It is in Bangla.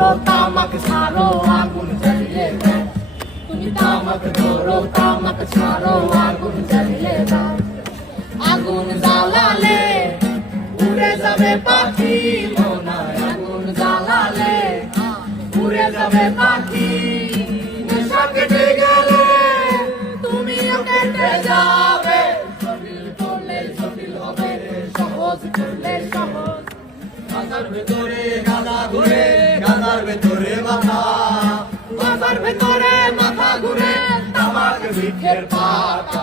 ধরো তামাক ছাড়ো আগুন জ্বালিয়ে দাও, তুমি তামাক ধরো তামাক ছাড়ো আগুন জ্বালিয়ে দাও। আগুন জ্বালালে উড়ে যাবে পাখি মনায়, আগুন জ্বালালে উড়ে যাবে পাখি। নেশা কেটে গেলে তুমিও কেটে যাবে, জটিল করলে জটিল হবে, সহজ করলে সহজ। গাজার ভেতরে গাদা ঘুরে, গাজার ভেতরে মাথা, গাজার ভেতরে মাথা ঘুরে, তামাক বৃক্ষের পাতা।